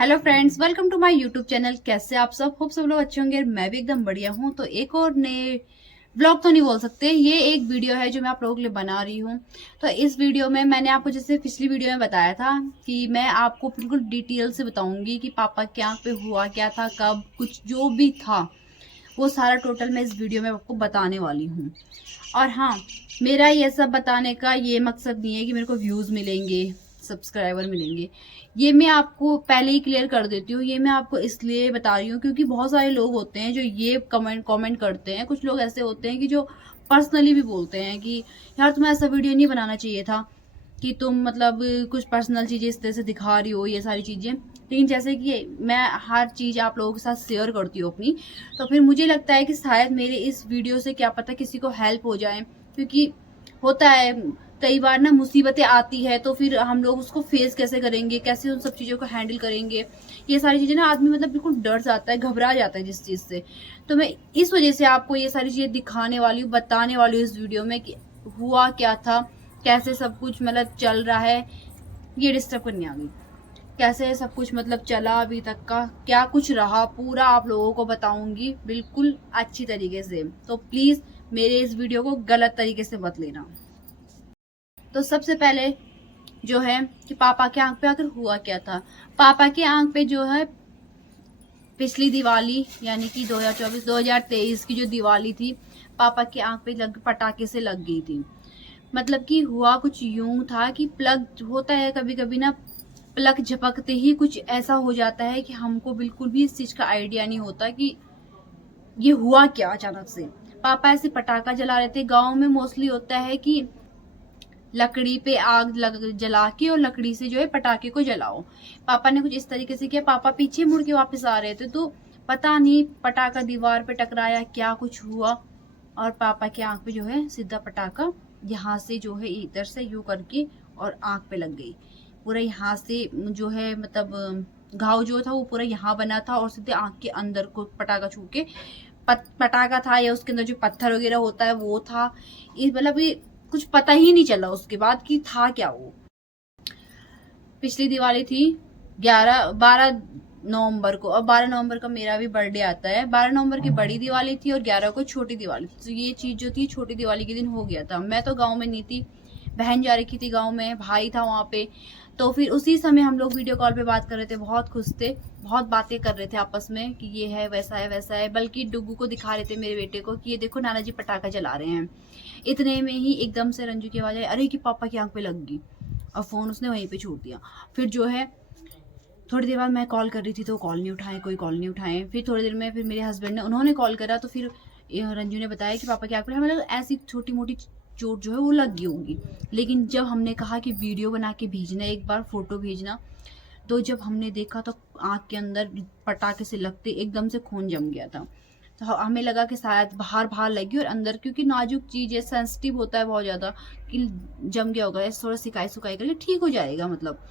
Hello friends, welcome to my YouTube channel. कैसे आप सब? होप सब लोग अच्छे होंगे। मैं भी एकदम बढ़िया हूँ। तो एक और नए ब्लॉग तो नहीं बोल सकते, ये एक वीडियो है जो मैं आप लोगों के लिए बना रही हूँ। तो इस वीडियो में मैंने आपको जैसे पिछली वीडियो में बताया था कि मैं आपको बिल्कुल डिटेल से बताऊंगी कि पापा के आँख पे हुआ क्या था, कब, कुछ जो भी था वो सारा टोटल मैं इस वीडियो में आपको बताने वाली हूँ। और हाँ, मेरा ये सब बताने का ये मकसद नहीं है कि मेरे को व्यूज़ मिलेंगे, सब्सक्राइबर मिलेंगे। ये मैं आपको पहले ही क्लियर कर देती हूँ। ये मैं आपको इसलिए बता रही हूँ क्योंकि बहुत सारे लोग होते हैं जो ये कमेंट करते हैं। कुछ लोग ऐसे होते हैं कि जो पर्सनली भी बोलते हैं कि यार तुम्हें ऐसा वीडियो नहीं बनाना चाहिए था, कि तुम मतलब कुछ पर्सनल चीज़ें इस तरह से दिखा रही हो, ये सारी चीज़ें। लेकिन जैसे कि मैं हर चीज़ आप लोगों के साथ शेयर करती हूँ अपनी, तो फिर मुझे लगता है कि शायद मेरे इस वीडियो से क्या पता किसी को हेल्प हो जाए। क्योंकि होता है कई बार ना, मुसीबतें आती है तो फिर हम लोग उसको फेस कैसे करेंगे, कैसे उन सब चीज़ों को हैंडल करेंगे, ये सारी चीज़ें ना आदमी मतलब बिल्कुल डर जाता है, घबरा जाता है जिस चीज़ से। तो मैं इस वजह से आपको ये सारी चीज़ें दिखाने वाली हूँ, बताने वाली हूँ इस वीडियो में कि हुआ क्या था, कैसे सब कुछ मतलब चल रहा है। ये डिस्टर्ब करनी आ गई। कैसे सब कुछ मतलब चला अभी तक का, क्या कुछ रहा, पूरा आप लोगों को बताऊंगी बिल्कुल अच्छी तरीके से। तो प्लीज मेरे इस वीडियो को गलत तरीके से मत लेना। तो सबसे पहले जो है कि पापा के आंख पे आकर हुआ क्या था। पापा के आंख पे जो है पिछली दिवाली यानी कि 2024-2023 की जो दिवाली थी, पापा की आंख पे पटाखे से लग गई थी। मतलब कि हुआ कुछ यूं था कि प्लग होता है कभी कभी ना, प्लग झपकते ही कुछ ऐसा हो जाता है कि हमको बिल्कुल भी इस चीज का आइडिया नहीं होता कि ये हुआ क्या अचानक से। पापा ऐसे पटाखा जला रहे थे। गांव में मोस्टली होता है कि लकड़ी पे आग जला के और लकड़ी से जो है पटाखे को जलाओ। पापा ने कुछ इस तरीके से किया। पापा पीछे मुड़ के वापस आ रहे थे तो पता नहीं पटाखा दीवार पे टकराया, क्या कुछ हुआ, और पापा की आंख पे जो है सीधा पटाखा यहाँ से जो है इधर से यू करके और आंख पे लग गई। पूरा यहाँ से जो है मतलब घाव जो था वो पूरा यहाँ बना था और सीधे आंख के अंदर को पटाखा छू के, पटाखा था या उसके अंदर जो पत्थर वगैरह होता है वो था। ये मतलब ये कुछ पता ही नहीं चला उसके बाद कि था क्या वो। पिछली दिवाली थी 12 नवंबर को, और 12 नवंबर का मेरा भी बर्थडे आता है। 12 नवंबर की बड़ी दिवाली थी और 11 को छोटी दिवाली थी। तो ये चीज जो थी छोटी दिवाली के दिन हो गया था। मैं तो गाँव में नहीं थी, बहन जा रखी थी गाँव में, भाई था वहाँ पे। तो फिर उसी समय हम लोग वीडियो कॉल पे बात कर रहे थे, बहुत खुश थे, बहुत बातें कर रहे थे आपस में कि ये है वैसा है वैसा है। बल्कि डुगू को दिखा रहे थे, मेरे बेटे को, कि ये देखो नाना जी पटाखा जला रहे हैं। इतने में ही एकदम से रंजू की आवाज आई, अरे कि पापा की आंख पे लग गई। और फोन उसने वहीं पे छोड़ दिया। फिर जो है थोड़ी देर बाद मैं कॉल कर रही थी तो कॉल नहीं उठाए, कोई कॉल नहीं उठाए। फिर थोड़ी देर में फिर मेरे हस्बैंड ने, उन्होंने कॉल करा तो फिर रंजू ने बताया कि पापा की आंख पे, हमें लगा ऐसी छोटी मोटी चोट जो है वो लग गई होगी। लेकिन जब हमने कहा कि वीडियो बना के भेजना, एक बार फोटो भेजना, तो जब हमने देखा तो आंख के अंदर पटाखे से लगते एकदम से खून जम गया था। तो हमें लगा कि शायद बाहर बाहर लगी और अंदर, क्योंकि नाजुक चीज है, सेंसिटिव होता है बहुत ज्यादा, कि जम गया होगा। थोड़ा सिकाई सुकाई कर ले ठीक हो जाएगा, मतलब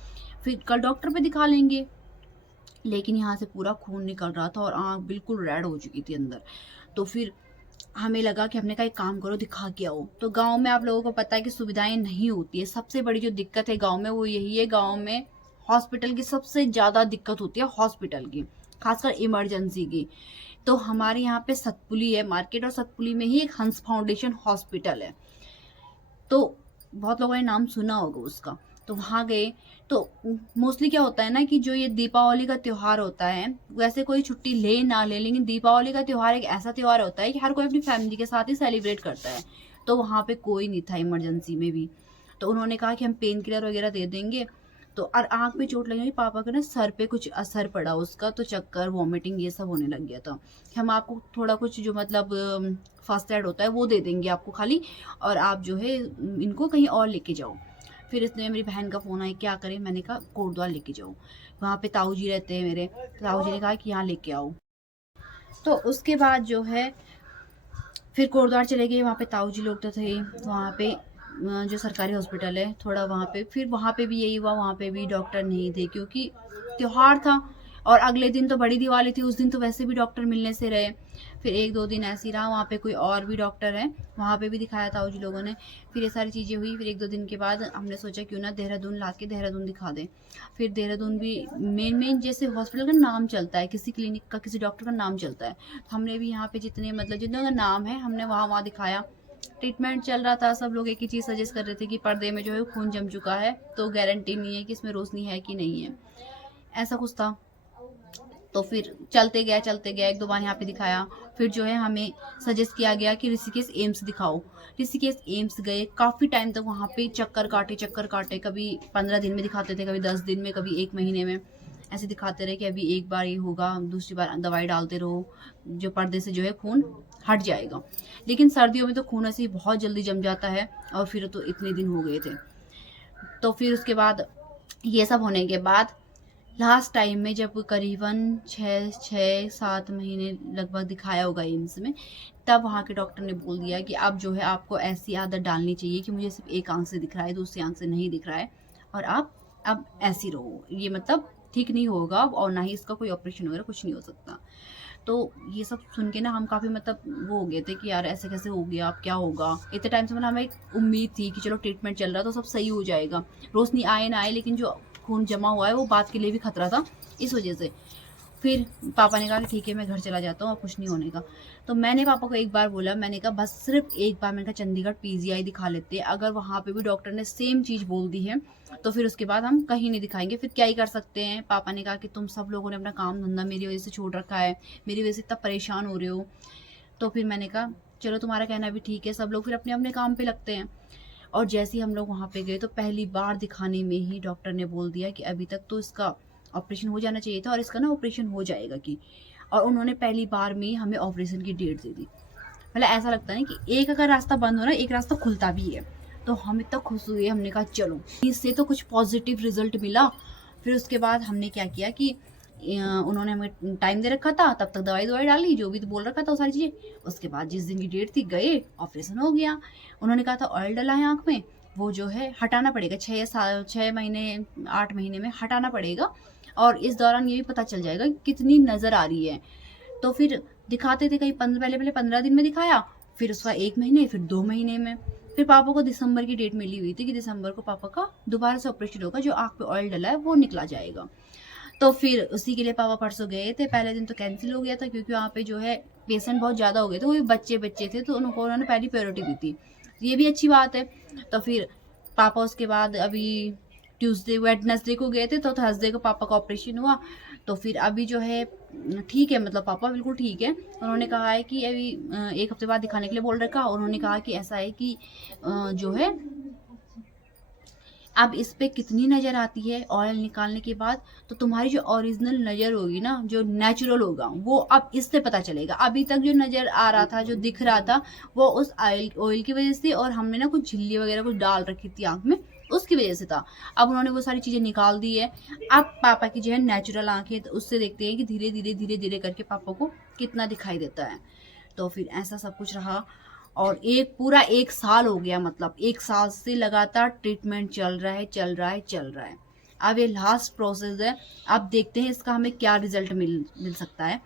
फिर कल डॉक्टर पे दिखा लेंगे। लेकिन यहाँ से पूरा खून निकल रहा था और आंख बिल्कुल रेड हो चुकी थी अंदर। तो फिर हमें लगा कि हमने कहा एक काम करो, दिखा के आओ। तो गांव में आप लोगों को पता है कि सुविधाएं नहीं होती है। सबसे बड़ी जो दिक्कत है गांव में वो यही है, गांव में हॉस्पिटल की सबसे ज्यादा दिक्कत होती है, हॉस्पिटल की, खासकर इमरजेंसी की। तो हमारे यहाँ पे सतपुली है मार्केट, और सतपुली में ही एक हंस फाउंडेशन हॉस्पिटल है। तो बहुत लोगों ने नाम सुना होगा उसका। तो वहां गए तो मोस्टली क्या होता है ना, कि जो ये दीपावली का त्योहार होता है, वैसे कोई छुट्टी ले ना ले, लेकिन दीपावली का त्योहार एक ऐसा त्योहार होता है कि हर कोई अपनी फैमिली के साथ ही सेलिब्रेट करता है। तो वहां पे कोई नहीं था इमरजेंसी में भी। तो उन्होंने कहा कि हम पेन किलर वगैरह दे देंगे। तो और आंख पे चोट लगी, पापा का ना सर पे कुछ असर पड़ा उसका, तो चक्कर वॉमिटिंग ये सब होने लग गया था। कि हम आपको थोड़ा कुछ जो मतलब फर्स्ट एड होता है वो दे देंगे आपको खाली, और आप जो है इनको कहीं और लेके जाओ। फिर इसने मेरी बहन का फोन आया, क्या करें। मैंने कहा कोटद्वार लेके जाओ, वहाँ पे ताऊ जी रहते हैं मेरे। ताऊ जी ने कहा कि यहाँ लेके आओ। तो उसके बाद जो है फिर कोटद्वार चले गए। वहाँ पे ताऊ जी लोग तो थे वहाँ पे, जो सरकारी हॉस्पिटल है थोड़ा वहाँ पे। फिर वहाँ पे भी यही हुआ, वहाँ पे भी डॉक्टर नहीं थे क्योंकि त्योहार था और अगले दिन तो बड़ी दिवाली थी, उस दिन तो वैसे भी डॉक्टर मिलने से रहे। फिर 1-2 दिन ऐसे ही रहा, वहाँ पे कोई और भी डॉक्टर है, वहाँ पे भी दिखाया था जी लोगों ने। फिर ये सारी चीज़ें हुई। फिर 1-2 दिन के बाद हमने सोचा क्यों ना देहरादून ला के देहरादून दिखा दें। फिर देहरादून भी मेन जैसे हॉस्पिटल का नाम चलता है, किसी क्लिनिक का, किसी डॉक्टर का नाम चलता है, तो हमने भी यहाँ पे जितने मतलब जितने का नाम है हमने वहाँ दिखाया। ट्रीटमेंट चल रहा था, सब लोग एक ही चीज़ सजेस्ट कर रहे थे कि पर्दे में जो है खून जम चुका है, तो गारंटी नहीं है कि इसमें रोशनी है कि नहीं है, ऐसा कुछ था। तो फिर चलते गया 1-2 बार यहाँ पे दिखाया। फिर जो है हमें सजेस्ट किया गया कि ऋषिकेश एम्स दिखाओ। ऋषिकेश एम्स गए, काफ़ी टाइम तक वहाँ पे चक्कर काटे, कभी 15 दिन में दिखाते थे, कभी 10 दिन में, कभी 1 महीने में, ऐसे दिखाते रहे कि अभी एक बार ये होगा, दूसरी बार दवाई डालते रहो, जो पर्दे से जो है खून हट जाएगा। लेकिन सर्दियों में तो खून ऐसे ही बहुत जल्दी जम जाता है, और फिर तो इतने दिन हो गए थे। तो फिर उसके बाद ये सब होने के बाद लास्ट टाइम में जब करीबन 6-7 महीने लगभग दिखाया होगा एम्स में, तब वहाँ के डॉक्टर ने बोल दिया कि अब जो है आपको ऐसी आदत डालनी चाहिए कि मुझे सिर्फ एक आंख से दिख रहा है, दूसरी आंख से नहीं दिख रहा है, और आप अब ऐसी रहो, ये मतलब ठीक नहीं होगा, और ना ही इसका कोई ऑपरेशन वगैरह कुछ नहीं हो सकता। तो ये सब सुन के ना हम काफ़ी मतलब वो हो गए थे कि यार ऐसे कैसे हो गया, अब क्या होगा। इतने टाइम से मतलब हमें एक उम्मीद थी कि चलो ट्रीटमेंट चल रहा है तो सब सही हो जाएगा, रोशनी आए ना आए, लेकिन जो खून जमा हुआ है वो बात के लिए भी खतरा था, इस वजह से। फिर पापा ने कहा कि ठीक है मैं घर चला जाता हूँ, अब कुछ नहीं होने का। तो मैंने पापा को एक बार बोला, मैंने कहा बस सिर्फ एक बार, मैंने कहा चंडीगढ़ पीजीआई दिखा लेते हैं, अगर वहाँ पे भी डॉक्टर ने सेम चीज़ बोल दी है तो फिर उसके बाद हम कहीं नहीं दिखाएंगे, फिर क्या ही कर सकते हैं। पापा ने कहा कि तुम सब लोगों ने अपना काम धंधा मेरी वजह से छोड़ रखा है, मेरी वजह से इतना परेशान हो रहे हो। तो फिर मैंने कहा चलो तुम्हारा कहना भी ठीक है, सब लोग फिर अपने अपने काम पे लगते हैं। और जैसे ही हम लोग वहाँ पे गए तो पहली बार दिखाने में ही डॉक्टर ने बोल दिया कि अभी तक तो इसका ऑपरेशन हो जाना चाहिए था, और इसका ना ऑपरेशन हो जाएगा कि, और उन्होंने पहली बार में ही हमें ऑपरेशन की डेट दे दी। मतलब ऐसा लगता है कि एक अगर रास्ता बंद हो ना, एक रास्ता खुलता भी है। तो हम इतना खुश हुए, हमने कहा चलो इससे तो कुछ पॉजिटिव रिजल्ट मिला। फिर उसके बाद हमने क्या किया कि उन्होंने हमें टाइम दे रखा था, तब तक दवाई डाली, जो भी बोल रखा था वो सारी चीज़ें। उसके बाद जिस दिन की डेट थी गए, ऑपरेशन हो गया। उन्होंने कहा था ऑयल डला है आँख में, वो जो है हटाना पड़ेगा, 6 महीने 8 महीने में हटाना पड़ेगा, और इस दौरान ये भी पता चल जाएगा कि कितनी नज़र आ रही है। तो फिर दिखाते थे कहीं पहले 15 दिन में दिखाया, फिर उसका 1 महीने, फिर 2 महीने में। फिर पापा को दिसंबर की डेट मिली हुई थी कि दिसंबर को पापा का दोबारा से ऑपरेशन होगा, जो आँख पे ऑयल डला है वो निकला जाएगा। तो फिर उसी के लिए पापा परसों गए थे। पहले दिन तो कैंसिल हो गया था क्योंकि वहाँ पे जो है पेशेंट बहुत ज़्यादा हो गए थे, वो भी बच्चे थे, तो उन्होंने पहली प्रायोरिटी दी थी, ये भी अच्छी बात है। तो फिर पापा उसके बाद अभी ट्यूसडे वेडनेसडे को गए थे, तो थर्सडे को पापा का ऑपरेशन हुआ। तो फिर अभी जो है ठीक है, मतलब पापा बिल्कुल ठीक है। उन्होंने कहा है कि अभी 1 हफ्ते बाद दिखाने के लिए बोल रखा। उन्होंने कहा कि ऐसा है कि जो है अब इस पे कितनी नज़र आती है ऑयल निकालने के बाद, तो तुम्हारी जो ओरिजिनल नज़र होगी ना, जो नेचुरल होगा, वो अब इससे पता चलेगा। अभी तक जो नज़र आ रहा था, जो दिख रहा था, वो उस ऑयल की वजह से, और हमने ना कुछ झिल्ली वगैरह कुछ डाल रखी थी आँख में, उसकी वजह से था। अब उन्होंने वो सारी चीज़ें निकाल दी है। अब पापा की जो है नेचुरल आँखें, तो उससे देखते हैं कि धीरे धीरे करके पापा को कितना दिखाई देता है। तो फिर ऐसा सब कुछ रहा, और पूरा 1 साल हो गया, मतलब 1 साल से लगातार ट्रीटमेंट चल रहा है। अब ये लास्ट प्रोसेस है, अब देखते हैं इसका हमें क्या रिजल्ट मिल सकता है।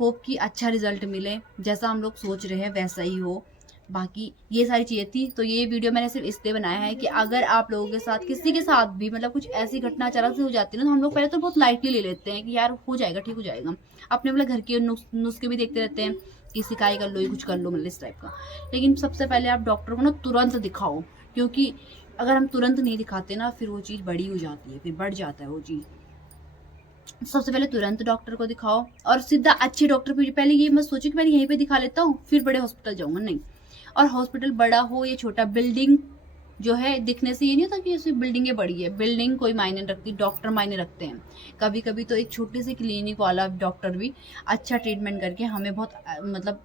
होप कि अच्छा रिजल्ट मिले, जैसा हम लोग सोच रहे हैं वैसा ही हो। बाकी ये सारी चीज़ें थी, तो ये वीडियो मैंने सिर्फ इसलिए बनाया है कि अगर आप लोगों के साथ, किसी के साथ भी मतलब कुछ ऐसी घटना अचानक से हो जाती है ना, तो हम लोग पहले तो बहुत लाइटली ले लेते हैं कि यार हो जाएगा, ठीक हो जाएगा। अपने मतलब घर के नुस्खे भी देखते रहते हैं कि सिकाई कर लो, ये कुछ कर लो, मतलब इस टाइप का। लेकिन सबसे पहले आप डॉक्टर को ना तुरंत दिखाओ, क्योंकि अगर हम तुरंत नहीं दिखाते ना, फिर वो चीज़ बड़ी हो जाती है, फिर बढ़ जाता है वो चीज़। सबसे पहले तुरंत डॉक्टर को दिखाओ, और सीधा अच्छे डॉक्टर पे। पहले ये मत सोचो कि मैं यहीं पे दिखा लेता हूँ फिर बड़े हॉस्पिटल जाऊंगा, नहीं। और हॉस्पिटल बड़ा हो या छोटा, बिल्डिंग जो है दिखने से ये नहीं होता कि इसमें बिल्डिंगें बड़ी है। बिल्डिंग कोई मायने नहीं रखती, डॉक्टर मायने रखते हैं। कभी कभी तो एक छोटी सी क्लिनिक वाला डॉक्टर भी अच्छा ट्रीटमेंट करके हमें बहुत मतलब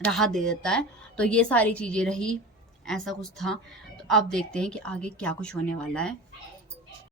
राहत दे देता है। तो ये सारी चीज़ें रही, ऐसा कुछ था। तो अब देखते हैं कि आगे क्या कुछ होने वाला है।